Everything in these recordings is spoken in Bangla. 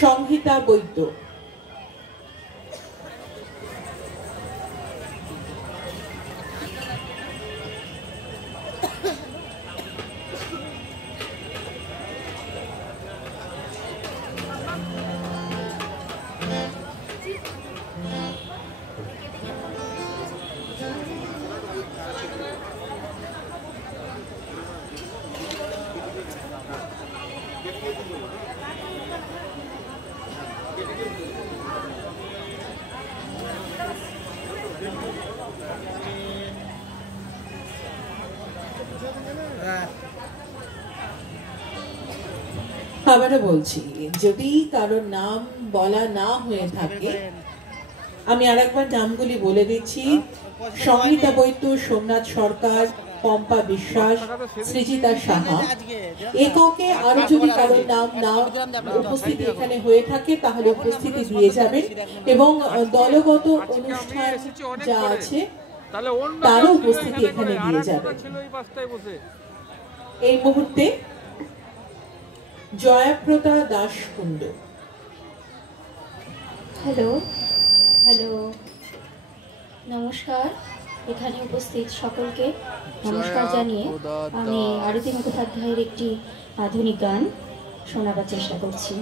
সংহিতা বৈদ্য। আবারও বলছি, যদি কারোর নাম বলা না হয়ে থাকে, আমি আরেকবার নামগুলি বলে দিচ্ছি। সংহিতা বৈদ্য, সোমনাথ সরকার, পম্পা বিশ্বাস, সৃজিতা সাহা। এককে আরো যদি কারোর নাম না উপস্থিতি এখানে হয়ে থাকে তাহলে উপস্থিতি দিয়ে যাবেন, এবং দলগত অনুষ্ঠান যা আছে তারও উপস্থিতি এখানে দিয়ে যাবেন। এই মুহূর্তে জয়াপ্রতা দাসকুন্ড। হ্যালো হ্যালো নমস্কার। এখানে উপস্থিত সকলকে নমস্কার জানিয়ে আমি আরতি মুখোপাধ্যায়ের একটি আধুনিক গান শোনাবার চেষ্টা করছি।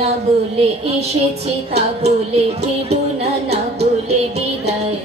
না বলে এসেছি তা বলে ভেবো না, না বলে বিদায়